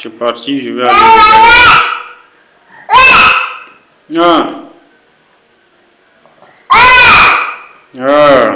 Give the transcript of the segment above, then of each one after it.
C'est parti, je vais aller. Ah. Ah.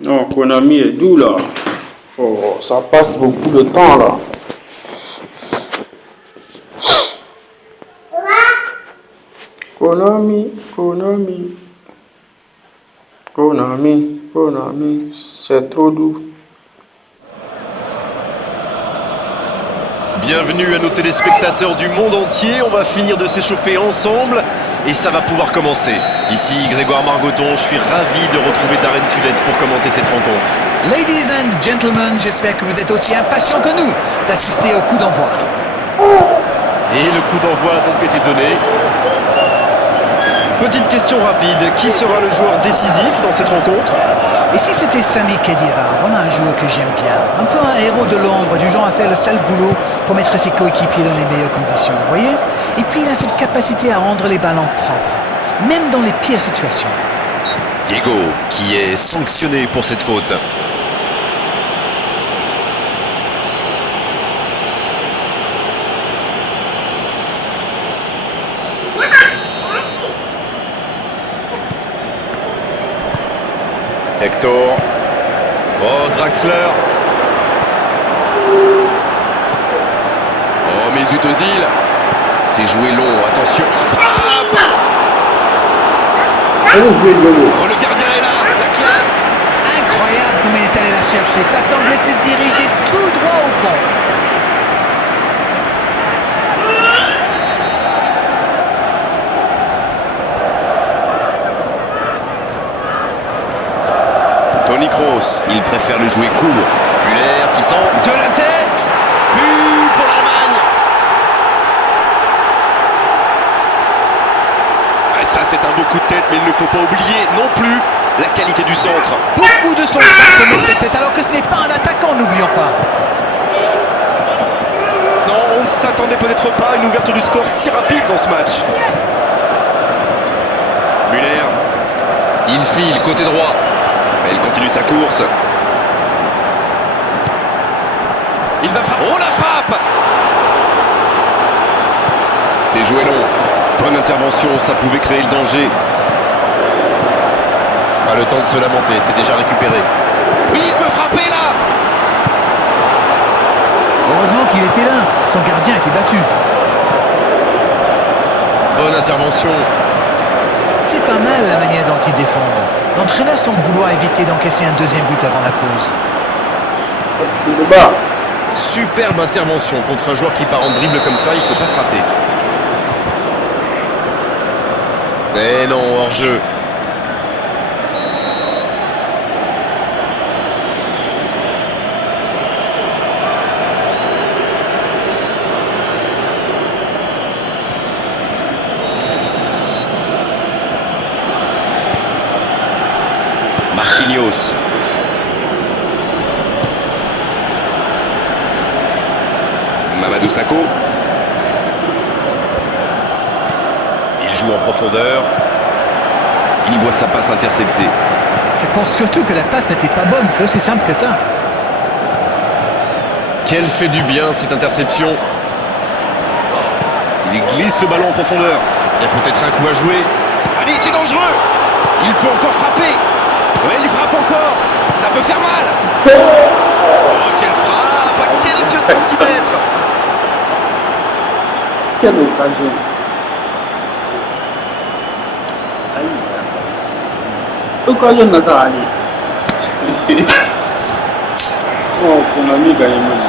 Non, Konami est doux là. Oh, ça passe beaucoup de temps là. Konami, c'est trop doux. Bienvenue à nos téléspectateurs du monde entier, on va finir de s'échauffer ensemble et ça va pouvoir commencer. Ici Grégoire Margoton, je suis ravi de retrouver Darren Tulette pour commenter cette rencontre. Ladies and gentlemen, j'espère que vous êtes aussi impatients que nous d'assister au coup d'envoi. Et le coup d'envoi a donc été donné. Petite question rapide, qui sera le joueur décisif dans cette rencontre? Et si c'était Sami Khedira, voilà un joueur que j'aime bien. Un peu un héros de l'ombre, du genre à faire le sale boulot pour mettre ses coéquipiers dans les meilleures conditions, vous voyez? Et puis il a cette capacité à rendre les ballons propres, même dans les pires situations. Diego, qui est sanctionné pour cette faute. Hector. Oh, Draxler. Oh, Mesut Özil. C'est joué long, attention. Frappe. Oh, le gardien est là, la classe. Incroyable comme il est allé la chercher, ça semblait se diriger tout droit au fond. Toni Kroos, il préfère le jouer court. Müller qui sent de la tête. But pour l'Allemagne. Ah, ça c'est un beau coup de tête, mais il ne faut pas oublier non plus la qualité du centre. Beaucoup de centres pour mettre cette tête, alors que ce n'est pas un attaquant, n'oublions pas. Non, on ne s'attendait peut-être pas à une ouverture du score si rapide dans ce match. Müller, il file côté droit. Il continue sa course. Il va frapper. Oh, la frappe! C'est joué long. Bonne intervention, ça pouvait créer le danger. Pas le temps de se lamenter, c'est déjà récupéré. Oui, il peut frapper là! Heureusement qu'il était là, son gardien était battu. Bonne intervention. C'est pas mal la manière dont ils défendent. L'entraîneur semble vouloir éviter d'encaisser un deuxième but avant la pause. Superbe intervention contre un joueur qui part en dribble comme ça, il faut pas se rater. Mais non, hors-jeu. Marquinhos. Mamadou Sakho. Il joue en profondeur. Il voit sa passe interceptée. Je pense surtout que la passe n'était pas bonne, c'est aussi simple que ça. Quelle fait du bien cette interception. Il glisse le ballon en profondeur. Il y a peut-être un coup à jouer. Allez, c'est dangereux. Il peut encore frapper. Ouais, il frappe encore. Ça peut faire mal. Oh, quelle frappe à quelques centimètres. Quelle occasion. Occasion Nathalie. Oh, Konami gagne même.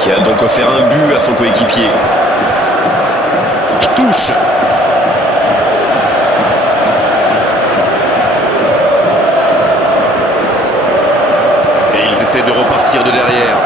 Qui a donc offert un but à son coéquipier. Touche. Et ils essaient de repartir de derrière.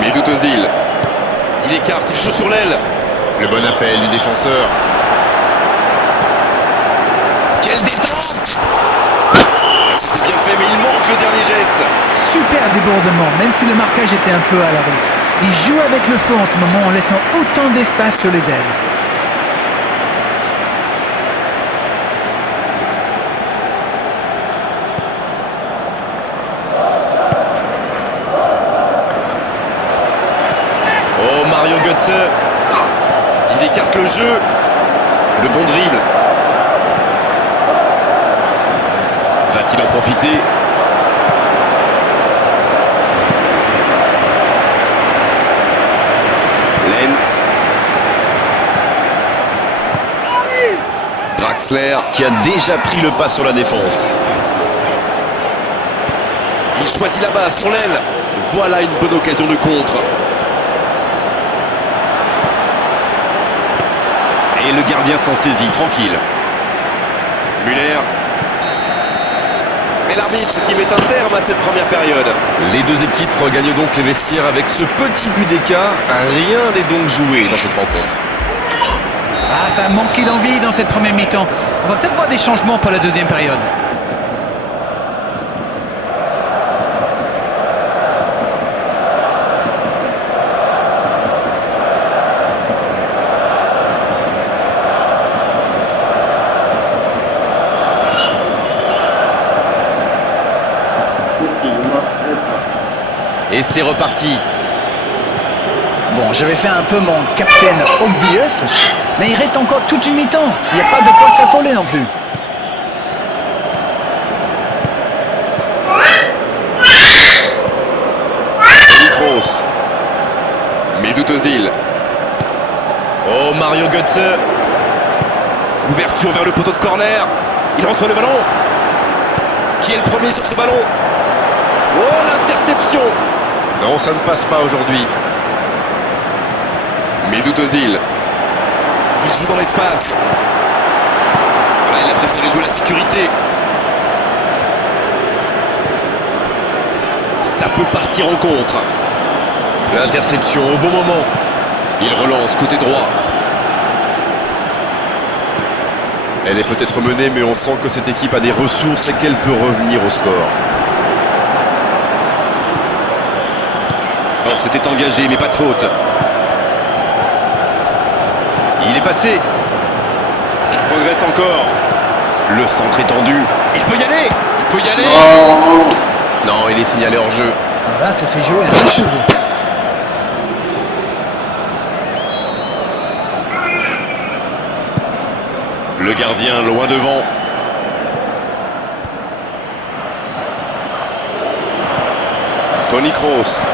Mesut Özil. Il écarte, il joue sur l'aile. Le bon appel du défenseur. Quelle détente! C'est bien fait, mais il manque le dernier geste. Super débordement, même si le marquage était un peu à la rue. Il joue avec le feu en ce moment en laissant autant d'espace sur les ailes. Oh, Mario Götze. Il écarte le jeu. Le bon dribble. Va-t-il en profiter? Lenz. Draxler qui a déjà pris le pas sur la défense. Il choisit la base sur l'aile. Voilà une bonne occasion de contre. Et le gardien s'en saisit, tranquille. Müller. Et l'arbitre qui met un terme à cette première période. Les deux équipes regagnent donc les vestiaires avec ce petit but d'écart. Rien n'est donc joué dans cette rencontre. Ah, ça a manqué d'envie dans cette première mi-temps. On va peut-être voir des changements pour la deuxième période. Et c'est reparti. Bon, je vais faire un peu mon Captain Obvious, mais il reste encore toute une mi-temps. Il n'y a pas de quoi s'affoler non plus. Kroos. Mesut Özil. Oh, Mario Götze. Ouverture vers le poteau de corner. Il reçoit le ballon. Qui est le premier sur ce ballon? Oh, l'interception. Non, ça ne passe pas aujourd'hui. Mesut Özil. Il joue dans l'espace. Voilà, il a préféré jouer la sécurité. Ça peut partir en contre. L'interception au bon moment. Il relance côté droit. Elle est peut-être menée, mais on sent que cette équipe a des ressources et qu'elle peut revenir au score. Oh, c'était engagé, mais pas de faute. Il est passé. Il progresse encore. Le centre est tendu. Il peut y aller. Il peut y aller. Non, il est signalé hors jeu. Là, ça s'est joué à un cheveu. Le gardien loin devant. Toni Kroos.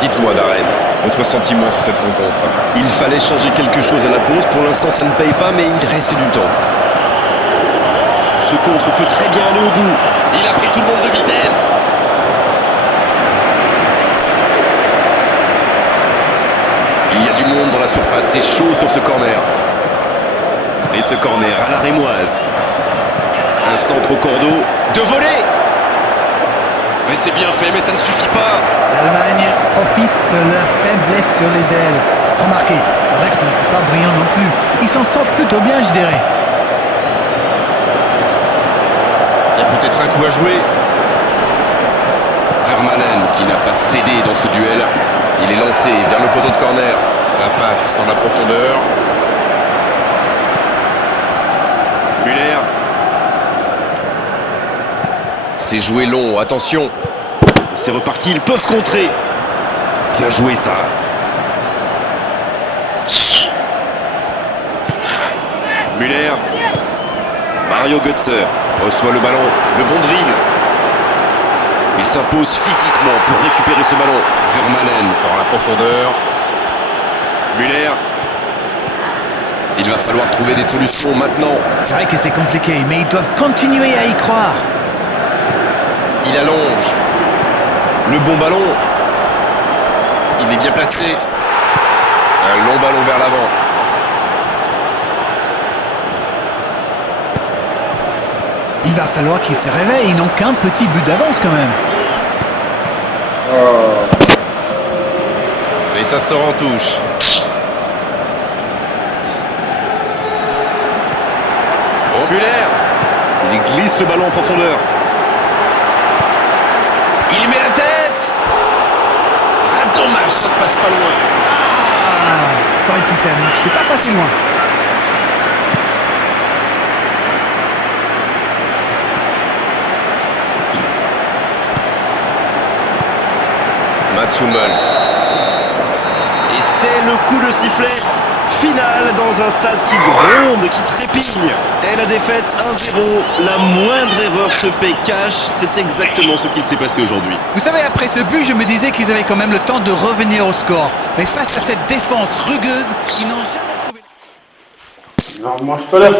Dites-moi, Darren, votre sentiment sur cette rencontre. Il fallait changer quelque chose à la pause. Pour l'instant, ça ne paye pas, mais il reste du temps. Ce contre peut très bien aller au bout. Il a pris tout le monde de vitesse. Il y a du monde dans la surface. C'est chaud sur ce corner. Et ce corner à la rémoise. Un centre au cordeau. De voler. Mais c'est bien fait, mais ça ne suffit pas. L'Allemagne profite de leur faiblesse sur les ailes. Remarquez, Alex n'était pas brillant non plus. Il s'en sort plutôt bien, je dirais. Il y a peut-être un coup à jouer. Vermaelen qui n'a pas cédé dans ce duel. Il est lancé vers le poteau de corner. La passe en la profondeur. Müller. C'est joué long, attention. C'est reparti, ils peuvent contrer. Bien joué ça. Müller. Mario Götze reçoit le ballon, le bon dribble. Il s'impose physiquement pour récupérer ce ballon. Vermaelen dans la profondeur. Müller. Il va falloir trouver des solutions maintenant. C'est vrai que c'est compliqué, mais ils doivent continuer à y croire. Il allonge. Le bon ballon. Il est bien placé. Un long ballon vers l'avant. Il va falloir qu'ils se réveillent. Ils n'ont qu'un petit but d'avance quand même. Et ça sort en touche. Oh, Müller. Il glisse le ballon en profondeur. Il met la tête. Ah, dommage dommage, ça ne passe pas loin. Ah, ça aurait pu faire mieux. C'est pas passé loin. Mats Hummels. Et c'est le coup de sifflet final dans un stade qui gronde, qui trépigne. Et la défaite 1-0, la moindre erreur se paie cash. C'est exactement ce qu'il s'est passé aujourd'hui. Vous savez, après ce but, je me disais qu'ils avaient quand même le temps de revenir au score. Mais face à cette défense rugueuse, ils n'ont jamais trouvé... Non, mange pas là.